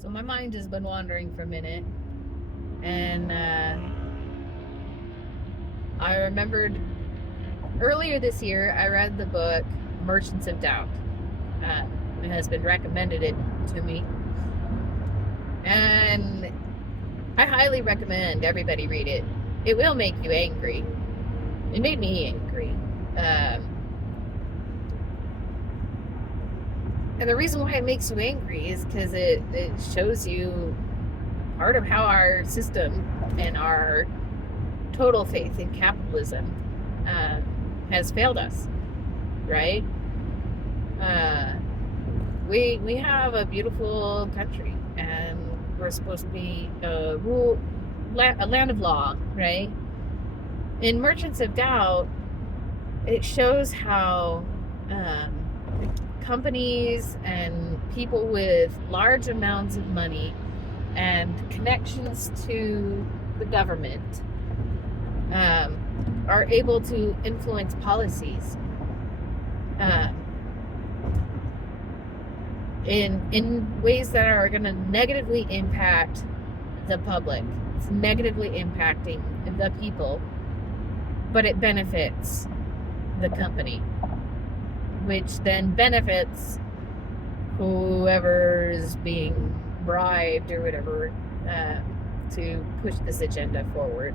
So my mind has been wandering for a minute, and I remembered earlier this year I read the book Merchants of Doubt. My husband recommended it to me, and I highly recommend everybody read it. It will make you angry. It made me angry. And the reason why it makes you angry is because it shows you part of how our system and our total faith in capitalism has failed us, right? We have a beautiful country, and we're supposed to be a land of law, right? In Merchants of Doubt, it shows how companies and people with large amounts of money and connections to the government are able to influence policies in ways that are going to negatively impact the public. It's negatively impacting the people, but it benefits the company, which then benefits whoever's being bribed or whatever to push this agenda forward.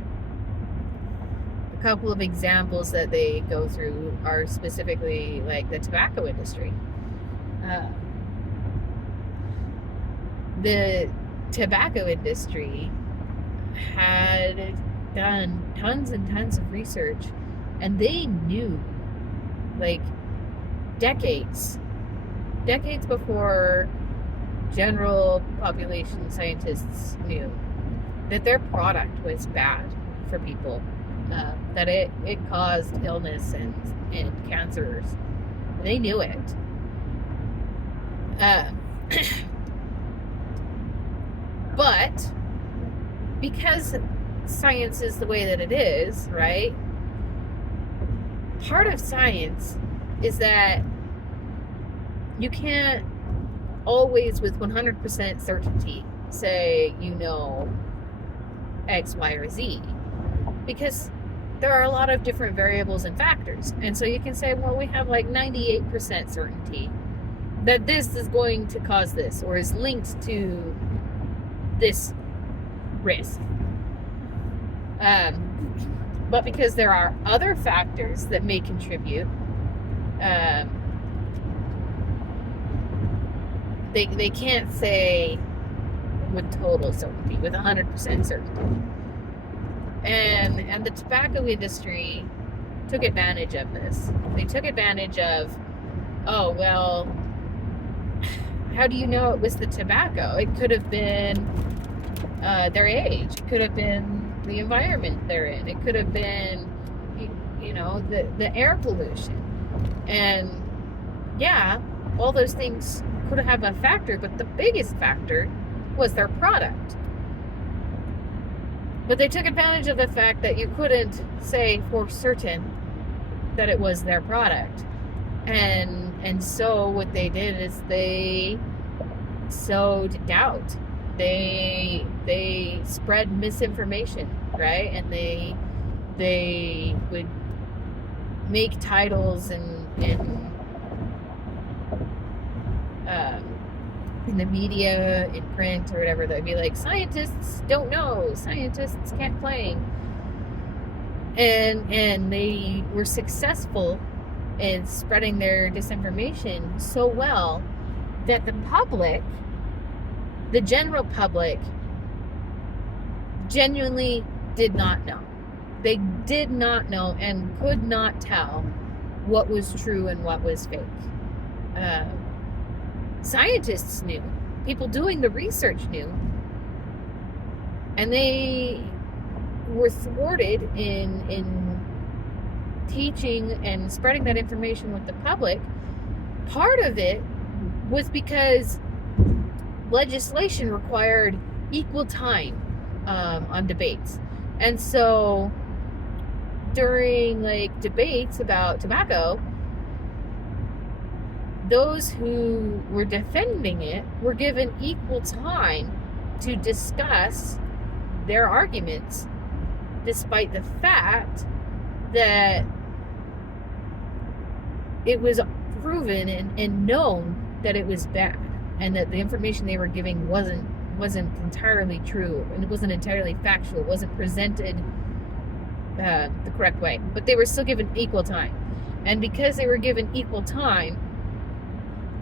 A couple of examples that they go through are specifically like the tobacco industry. The tobacco industry had done tons and tons of research, and they knew, like, decades before general population scientists knew, that their product was bad for people, that it caused illness and cancers. They knew it. But because science is the way that it is, right? Part of science is that you can't always with 100% certainty say you know X, Y, or Z, because there are a lot of different variables and factors. And so you can say, well, we have like 98% certainty that this is going to cause this or is linked to this risk. But because there are other factors that may contribute, they can't say with total certainty, with 100% certainty. And the tobacco industry took advantage of this. They took advantage of, oh, well, how do you know it was the tobacco? It could have been their age. It could have been the environment they're in. It could have been, the air pollution. And yeah, all those things could have a factor, but the biggest factor was their product. But they took advantage of the fact that you couldn't say for certain that it was their product. And so what they did is they sowed doubt. They spread misinformation, right? And they would make titles in the media, in print or whatever, that would be like, scientists don't know, scientists can't claim. And they were successful in spreading their disinformation so well that the public, the general public, genuinely did not know. They did not know and could not tell what was true and what was fake. Scientists knew. People doing the research knew. And they were thwarted in teaching and spreading that information with the public. Part of it was because legislation required equal time on debates. And so during like debates about tobacco, those who were defending it were given equal time to discuss their arguments, despite the fact that it was proven and known that it was bad, and that the information they were giving wasn't entirely true, and it wasn't entirely factual, it wasn't presented the correct way. But they were still given equal time. And because they were given equal time,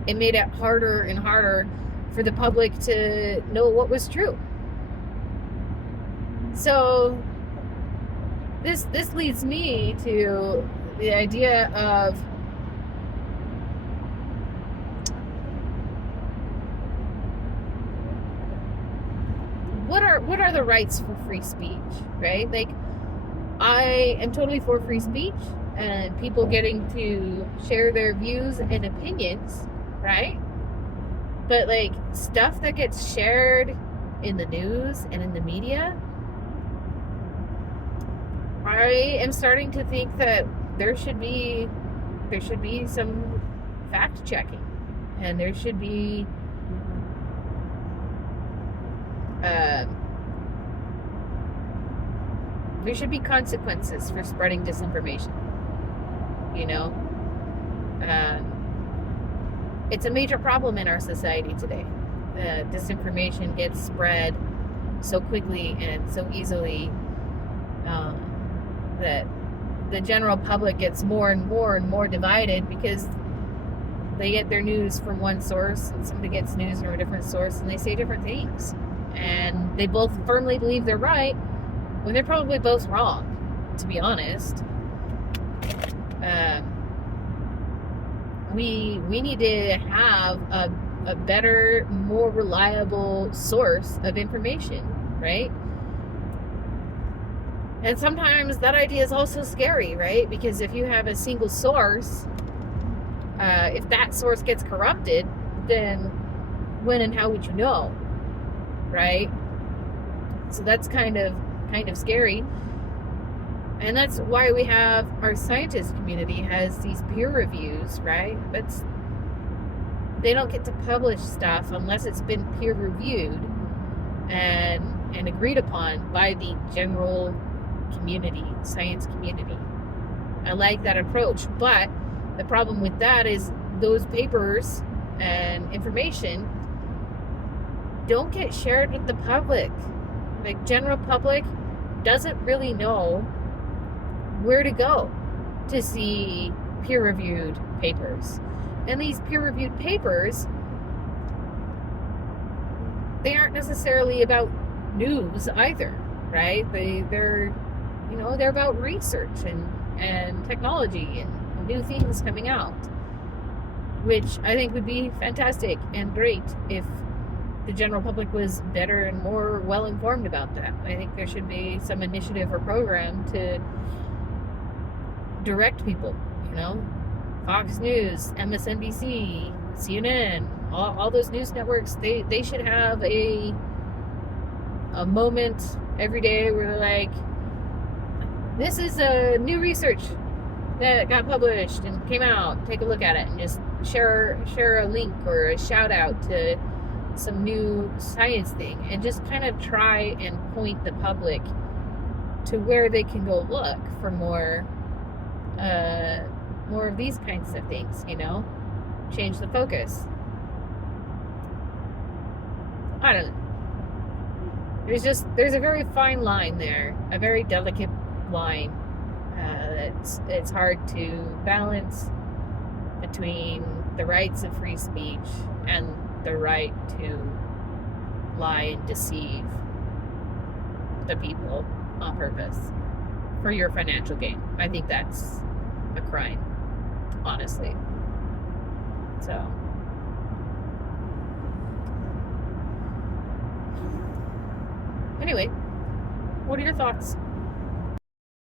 it made it harder and harder for the public to know what was true. So this leads me to the idea of what are the rights for free speech, right? Like, I am totally for free speech and people getting to share their views and opinions, right? But like, stuff that gets shared in the news and in the media, I am starting to think that there should be some fact checking, and there should be consequences for spreading disinformation. You know, it's a major problem in our society today. Disinformation gets spread so quickly and so easily that the general public gets more and more divided, because they get their news from one source and somebody gets news from a different source, and they say different things, and they both firmly believe they're right when they're probably both wrong, to be honest. We need to have a better, more reliable source of information, right? And sometimes that idea is also scary, right? Because if you have a single source, if that source gets corrupted, then when and how would you know, right? So that's kind of scary. And that's why we have our scientist community has these peer reviews, right? They don't get to publish stuff unless it's been peer reviewed and agreed upon by the general community, science community. I like that approach, but the problem with that is those papers and information don't get shared with the public. The general public doesn't really know where to go to see peer-reviewed papers. And these peer-reviewed papers, they aren't necessarily about news either, right? They're about research and technology and new things coming out, which I think would be fantastic and great if the general public was better and more well-informed about that. I think there should be some initiative or program to direct people, Fox News, MSNBC, CNN, all those news networks, they should have a moment every day where they're like, this is a new research that got published and came out, take a look at it, and just share a link or a shout out to some new science thing, and just kind of try and point the public to where they can go look for more of these kinds of things, change the focus. I don't know. There's a very fine line there, a very delicate line. It's hard to balance between the rights of free speech and the right to lie and deceive the people on purpose for your financial gain. I think that's a crime, honestly. So, anyway, what are your thoughts?